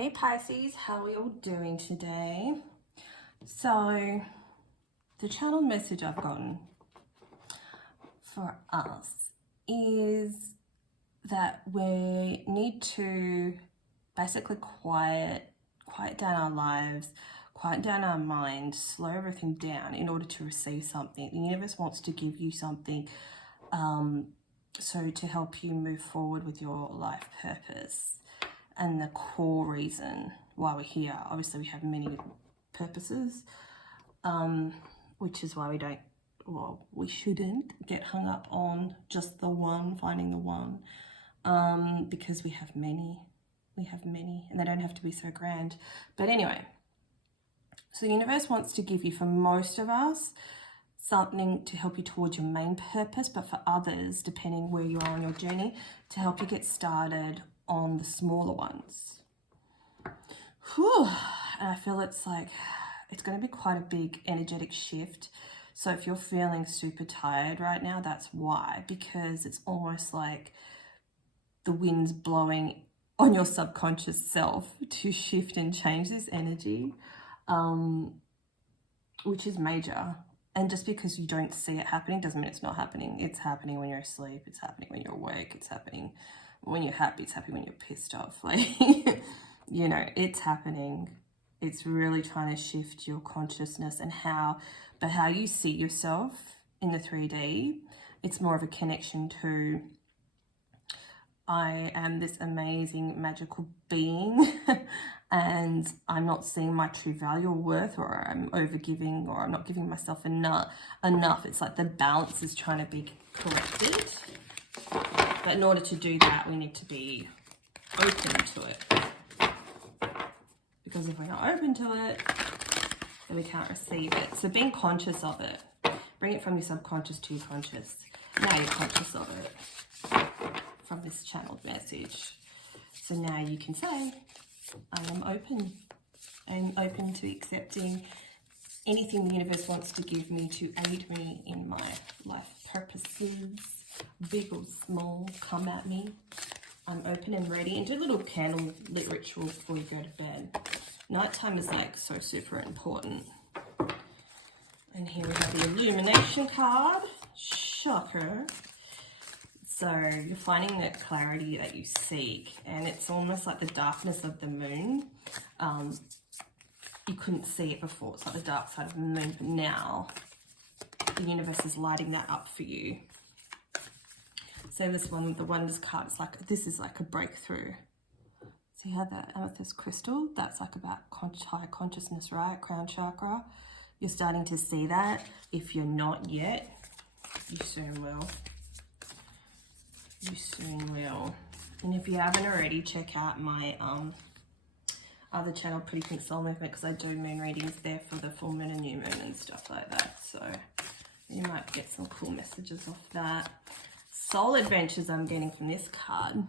Hey Pisces, how are you all doing today? So, the channel message I've gotten for us is that we need to basically quiet down our lives, quiet down our mind, slow everything down in order to receive something. The universe wants to give you something so to help you move forward with your life purpose. And the core reason why we're here. Obviously, we have many purposes, which is why we shouldn't get hung up on just the one, finding the one, because we have many, and they don't have to be so grand. But anyway, so the universe wants to give you, for most of us, something to help you towards your main purpose, but for others, depending where you are on your journey, to help you get started on the smaller ones. Whew. And I feel it's going to be quite a big energetic shift. So if you're feeling super tired right now, that's why, because it's almost like the wind's blowing on your subconscious self to shift and change this energy, which is major. And just because you don't see it happening doesn't mean it's not happening. It's happening when you're asleep. It's happening when you're awake. It's happening when you're happy. It's happening when you're pissed off. It's happening. It's really trying to shift your consciousness and how you see yourself in the 3D. It's more of a connection to, I am this amazing magical being and I'm not seeing my true value or worth, or I'm overgiving, or I'm not giving myself enough. It's like the balance is trying to be corrected. But in order to do that, we need to be open to it. Because if we're not open to it, then we can't receive it. So being conscious of it. Bring it from your subconscious to your conscious. Now you're conscious of it from this channeled message. So now you can say, I am open. I am open to accepting anything the universe wants to give me to aid me in my life purposes. Big or small, come at me. I'm open and ready. And do a little candle lit ritual before you go to bed. Nighttime is so super important. And here we have the illumination card. Shocker. So you're finding that clarity that you seek, and it's almost like the darkness of the moon. You couldn't see it before. It's like the dark side of the moon, but now the universe is lighting that up for you. So this one, the Wonders card, this is like a breakthrough. See how that amethyst crystal, that's like about higher consciousness, right? Crown chakra. You're starting to see that. If you're not yet, you soon will. You soon will. And if you haven't already, check out my other channel, Pretty Pink Soul Movement, because I do moon readings there for the full moon and new moon and stuff like that. So you might get some cool messages off that. Soul adventures I'm getting from this card.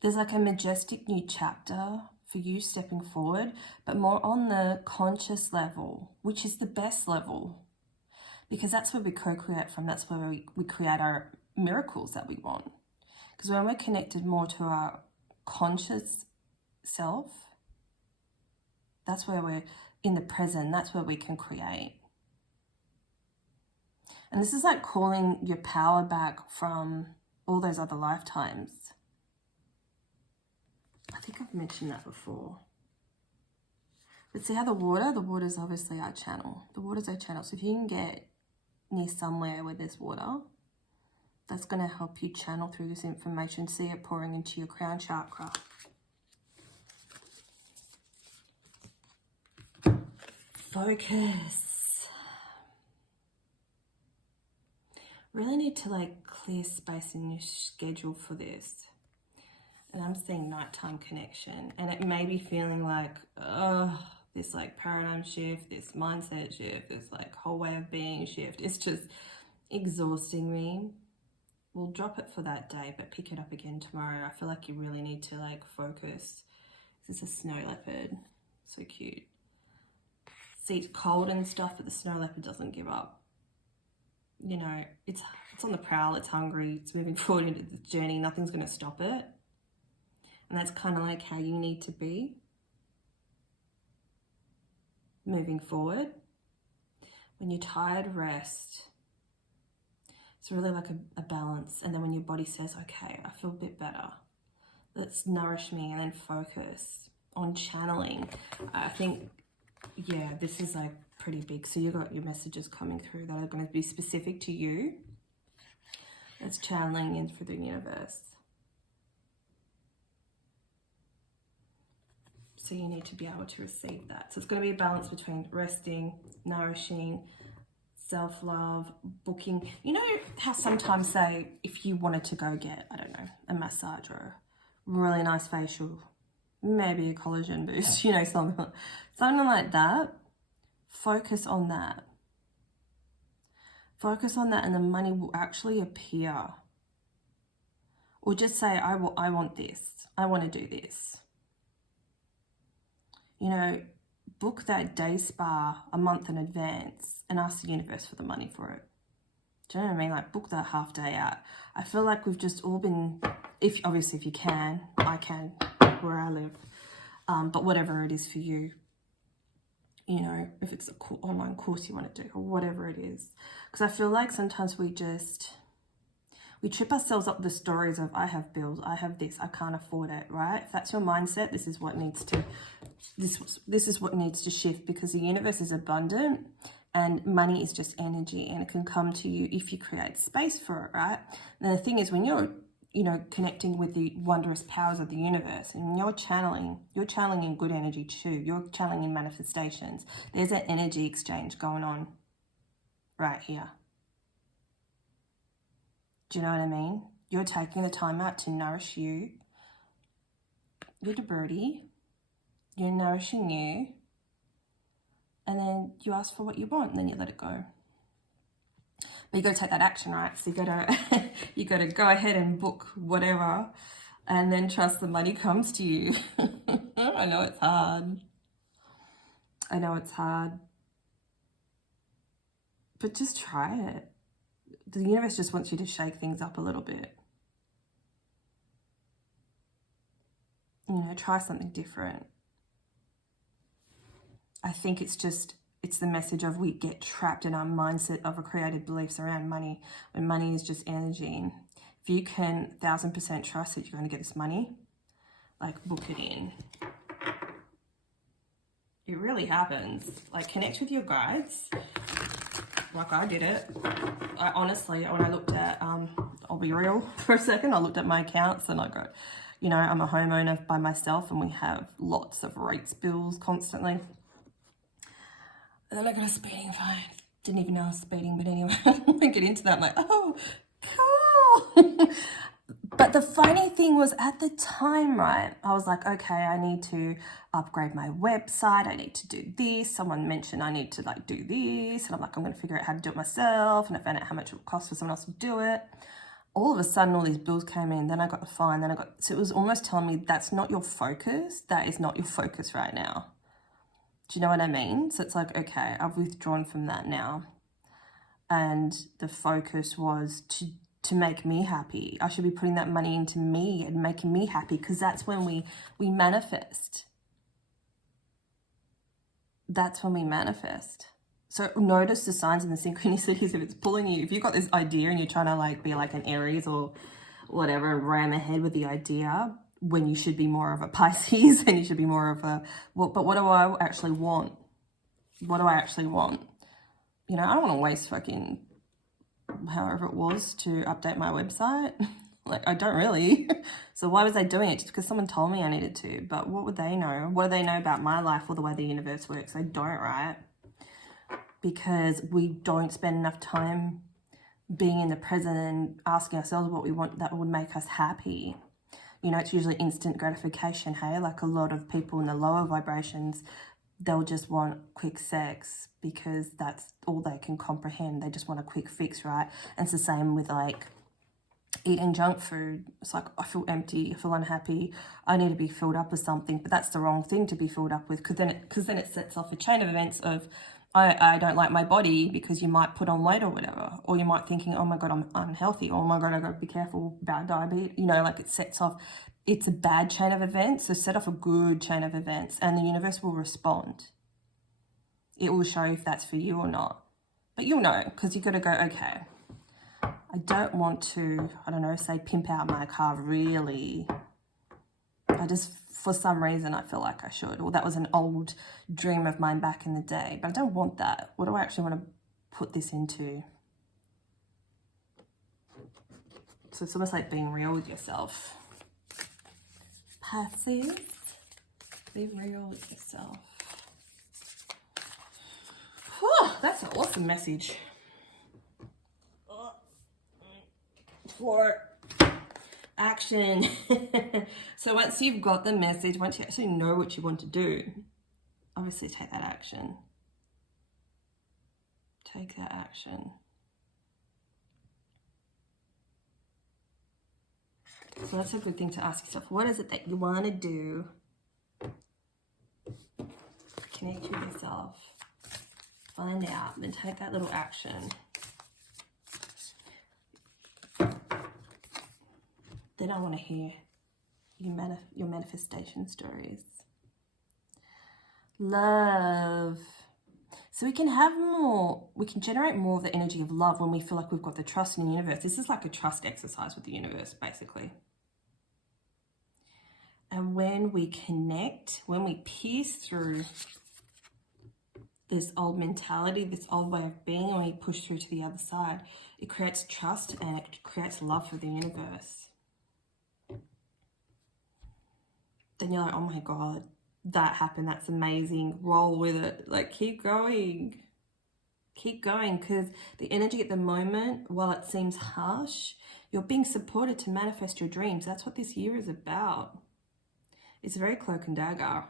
There's like a majestic new chapter for you stepping forward, but more on the conscious level, which is the best level. Because that's where we co-create from. That's where we create our miracles that we want. Because when we're connected more to our conscious self, that's where we're in the present. That's where we can create. And this is like calling your power back from all those other lifetimes. I think I've mentioned that before. But see how the water is obviously our channel. The water's our channel. So if you can get near somewhere where there's water, that's going to help you channel through this information. See it pouring into your crown chakra. Focus. Really need to clear space in your schedule for this. And I'm seeing nighttime connection, and it may be feeling this paradigm shift, this mindset shift, this whole way of being shift. It's just exhausting me. We'll drop it for that day, but pick it up again tomorrow. I feel like you really need to focus. This is a snow leopard, so cute. See, it's cold and stuff, but the snow leopard doesn't give up. It's on the prowl, it's hungry, it's moving forward into the journey. Nothing's going to stop it. And that's kind of like how you need to be moving forward. When you're tired, rest. It's really like a balance. And then when your body says, okay, I feel a bit better, let's nourish me, and then focus on channeling. I think, yeah, this is like pretty big. So you've got your messages coming through that are going to be specific to you. It's channeling in through the universe. So you need to be able to receive that. So it's going to be a balance between resting, nourishing, self-love, booking. You know how sometimes say if you wanted to go get, I don't know, a massage or a really nice facial, maybe a collagen boost, you know, something like that. Focus on that. Focus on that, and the money will actually appear. Or just say, I want this. I want to do this. You know, book that day spa a month in advance and ask the universe for the money for it. Do you know what I mean? Like, book that half day out. I feel like we've just all been, obviously if you can, I can, where I live. But whatever it is for you, you know, if it's an online course you want to do or whatever it is. Because I feel like sometimes we trip ourselves up with the stories of, I have bills, I have this, I can't afford it, right? If that's your mindset, this is what needs to shift, because the universe is abundant and money is just energy, and it can come to you if you create space for it, right? And the thing is, when you're, you know, connecting with the wondrous powers of the universe, and you're channeling in good energy too. You're channeling in manifestations. There's an energy exchange going on right here. Do you know what I mean? You're taking the time out to nourish you. You're the birdie. You're nourishing you. And then you ask for what you want, and then you let it go. But you got to take that action, right? So you got to go ahead and book whatever, and then trust the money comes to you. I know it's hard. I know it's hard. But just try it. The universe just wants you to shake things up a little bit. You know, try something different. I think it's the message of, we get trapped in our mindset of created beliefs around money, when money is just energy. And if you can 1000% trust that you're going to get this money, like, book it in. It really happens. Like, connect with your guides. Like I did it. I honestly, when I looked at, I'll be real for a second, I looked at my accounts and I go, you know, I'm a homeowner by myself and we have lots of rates bills constantly. And then I got a speeding fine. Didn't even know I was speeding, but anyway, I get into that, I'm like, oh, cool. But the funny thing was, at the time, right, I was like, okay, I need to upgrade my website. I need to do this. Someone mentioned I need to like do this. And I'm like, I'm going to figure out how to do it myself. And I found out how much it would cost for someone else to do it. All of a sudden, all these bills came in. Then I got the fine. So it was almost telling me, that's not your focus. That is not your focus right now. Do you know what I mean? So it's like, okay, I've withdrawn from that now. And the focus was to make me happy. I should be putting that money into me and making me happy, because that's when we manifest. That's when we manifest. So notice the signs and the synchronicities. If it's pulling you, if you've got this idea and you're trying to like be like an Aries or whatever and ram ahead with the idea, when you should be more of a Pisces and you should be more of a, but what do I actually want? What do I actually want? You know, I don't want to waste fucking however it was to update my website. Like, I don't really. So why was I doing it? Just because someone told me I needed to. But what would they know? What do they know about my life or the way the universe works? They don't, right? Because we don't spend enough time being in the present and asking ourselves what we want that would make us happy. You know, it's usually instant gratification, hey? Like, a lot of people in the lower vibrations, they'll just want quick sex because that's all they can comprehend. They just want a quick fix, right? And it's the same with like eating junk food. It's like, I feel empty, I feel unhappy, I need to be filled up with something. But that's the wrong thing to be filled up with, because then it sets off a chain of events of, I don't like my body, because you might put on weight or whatever. Or you might thinking, oh my God, I'm unhealthy. Oh my God, I got to be careful about diabetes. You know, like it sets off, it's a bad chain of events. So set off a good chain of events and the universe will respond. It will show if that's for you or not. But you'll know, because you've got to go, okay, I don't want to, I don't know, say pimp out my car really. I just, for some reason, I feel like I should. Or that was an old dream of mine back in the day. But I don't want that. What do I actually want to put this into? So it's almost like being real with yourself. Pisces, be real with yourself. Whew, that's an awesome message. For action. So once you've got the message, once you actually know what you want to do, obviously take that action. Take that action. So that's a good thing to ask yourself. What is it that you want to do? Connect with yourself. Find out. Then take that little action. Then I want to hear your manifestation stories. Love. So we can have more, we can generate more of the energy of love when we feel like we've got the trust in the universe. This is like a trust exercise with the universe, basically. And when we connect, when we pierce through this old mentality, this old way of being, and we push through to the other side, it creates trust and it creates love for the universe. Then you're like, oh my God, that happened. That's amazing. Roll with it. Like, keep going. Keep going, because the energy at the moment, while it seems harsh, you're being supported to manifest your dreams. That's what this year is about. It's very cloak and dagger,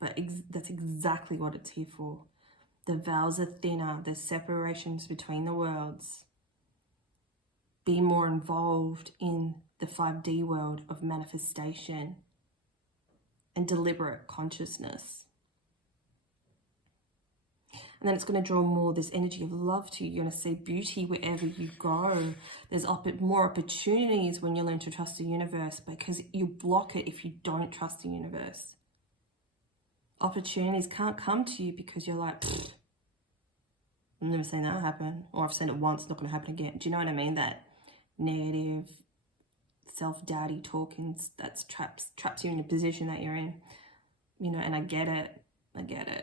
but that's exactly what it's here for. The veils are thinner. There's separations between the worlds. Be more involved in the 5D world of manifestation and deliberate consciousness. And then it's going to draw more this energy of love to you. You're going to see beauty wherever you go. There's more opportunities when you learn to trust the universe, because you block it if you don't trust the universe. Opportunities can't come to you because you're like, I've never seen that happen. Or I've seen it once, it's not going to happen again. Do you know what I mean? That negative, self-doubty talking that traps you in a position that you're in. You know, and I get it.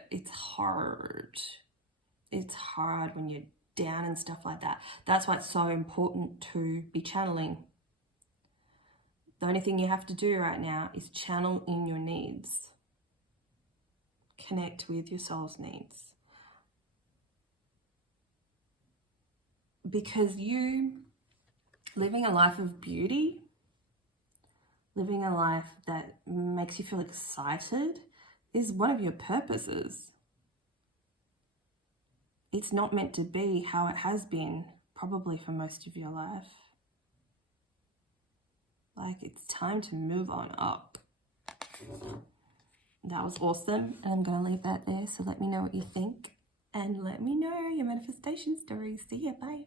It's hard. It's hard when you're down and stuff like that. That's why it's so important to be channeling. The only thing you have to do right now is channel in your needs. Connect with your soul's needs. Because you living a life of beauty, living a life that makes you feel excited, is one of your purposes. It's not meant to be how it has been probably for most of your life. Like, it's time to move on up. That was awesome, and I'm going to leave that there. So let me know what you think, and let me know your manifestation stories. See ya, bye.